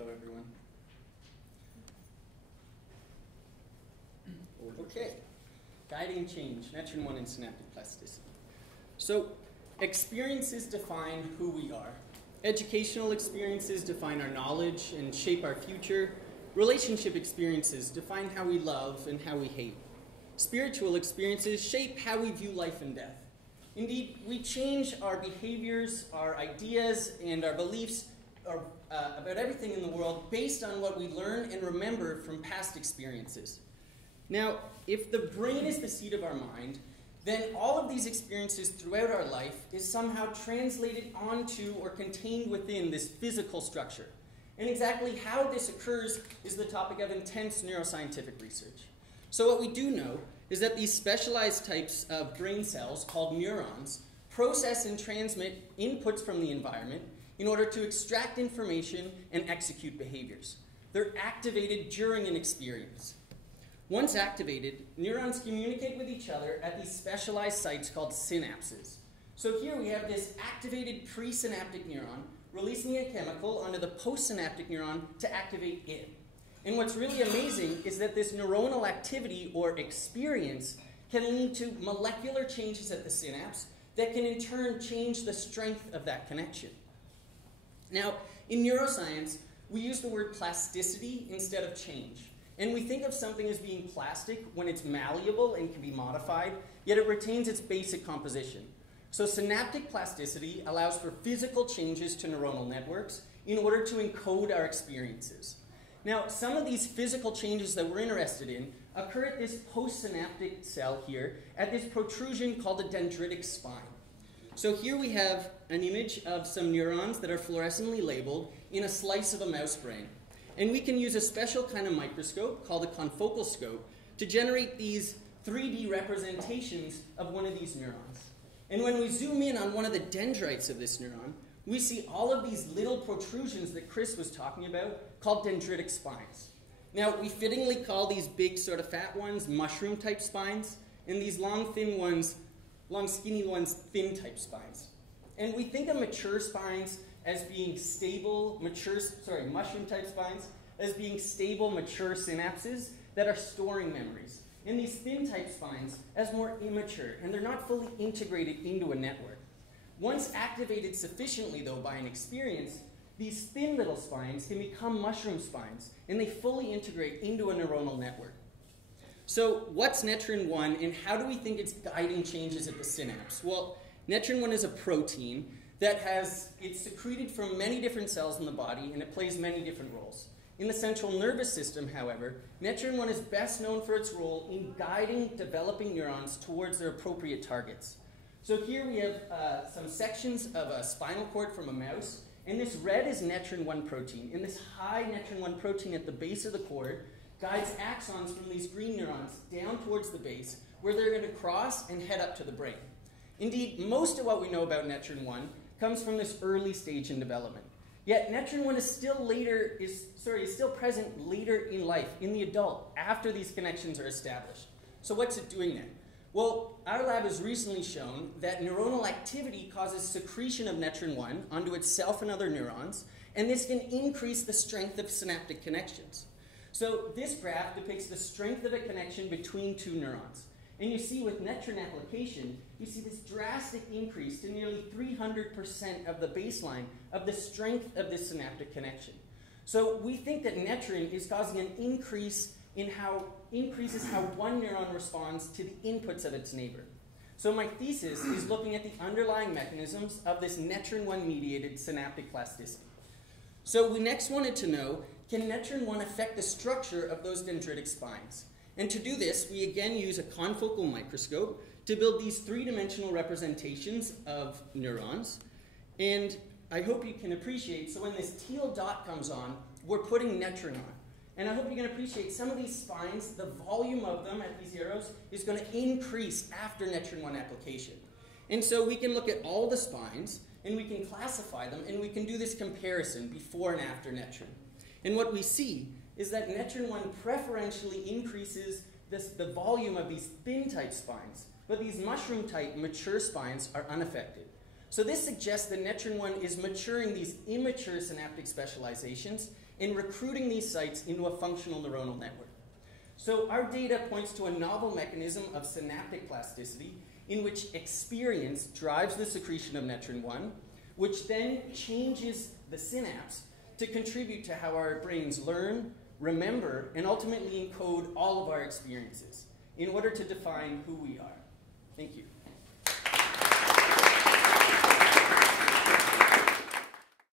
Hello, everyone. Okay, guiding change, Netrin 1 and synaptic plasticity. So, experiences define who we are. Educational experiences define our knowledge and shape our future. Relationship experiences define how we love and how we hate. Spiritual experiences shape how we view life and death. Indeed, we change our behaviors, our ideas, and our beliefs about everything in the world based on what we learn and remember from past experiences. Now, if the brain is the seat of our mind, then all of these experiences throughout our life is somehow translated onto or contained within this physical structure. And exactly how this occurs is the topic of intense neuroscientific research. So what we do know is that these specialized types of brain cells, called neurons, process and transmit inputs from the environment in order to extract information and execute behaviors. They're activated during an experience. Once activated, neurons communicate with each other at these specialized sites called synapses. So here we have this activated presynaptic neuron releasing a chemical onto the postsynaptic neuron to activate it. And what's really amazing is that this neuronal activity or experience can lead to molecular changes at the synapse that can in turn change the strength of that connection. Now, in neuroscience, we use the word plasticity instead of change. And we think of something as being plastic when it's malleable and can be modified, yet it retains its basic composition. So synaptic plasticity allows for physical changes to neuronal networks in order to encode our experiences. Now, some of these physical changes that we're interested in occur at this postsynaptic cell here, at this protrusion called the dendritic spine. So here we have an image of some neurons that are fluorescently labeled in a slice of a mouse brain. And we can use a special kind of microscope called a confocal scope to generate these 3D representations of one of these neurons. And when we zoom in on one of the dendrites of this neuron, we see all of these little protrusions that Chris was talking about called dendritic spines. Now, we fittingly call these big sort of fat ones mushroom-type spines, and these long, thin ones, long, skinny ones, thin-type spines. And we think of mature spines as being stable, mushroom-type spines as being stable, mature synapses that are storing memories. And these thin-type spines as more immature, and they're not fully integrated into a network. Once activated sufficiently, though, by an experience, these thin little spines can become mushroom spines, and they fully integrate into a neuronal network. So what's Netrin 1, and how do we think it's guiding changes at the synapse? Well, Netrin 1 is a protein that it's secreted from many different cells in the body, and it plays many different roles. In the central nervous system, however, Netrin 1 is best known for its role in guiding developing neurons towards their appropriate targets. So here we have some sections of a spinal cord from a mouse, and this red is Netrin 1 protein. And this high Netrin 1 protein at the base of the cord guides axons from these green neurons down towards the base, where they're going to cross and head up to the brain. Indeed, most of what we know about Netrin 1 comes from this early stage in development. Yet Netrin 1 is still present later in life, in the adult, after these connections are established. So what's it doing then? Well, our lab has recently shown that neuronal activity causes secretion of Netrin 1 onto itself and other neurons, and this can increase the strength of synaptic connections. So this graph depicts the strength of a connection between two neurons. And you see with Netrin application, you see this drastic increase to nearly 300% of the baseline of the strength of this synaptic connection. So we think that Netrin is causing an increases how one neuron responds to the inputs of its neighbor. So my thesis is looking at the underlying mechanisms of this Netrin 1 mediated synaptic plasticity. So we next wanted to know, can Netrin 1 affect the structure of those dendritic spines? And to do this, we again use a confocal microscope to build these three-dimensional representations of neurons. And I hope you can appreciate, so when this teal dot comes on, we're putting Netrin on. And I hope you can appreciate some of these spines, the volume of them at these arrows is going to increase after Netrin 1 application. And so we can look at all the spines, and we can classify them, and we can do this comparison before and after Netrin. And what we see is that Netrin 1 preferentially increases the volume of these thin-type spines, but these mushroom-type mature spines are unaffected. So this suggests that Netrin-1 is maturing these immature synaptic specializations and recruiting these sites into a functional neuronal network. So our data points to a novel mechanism of synaptic plasticity in which experience drives the secretion of Netrin-1, which then changes the synapse to contribute to how our brains learn, remember, and ultimately encode all of our experiences in order to define who we are. Thank you.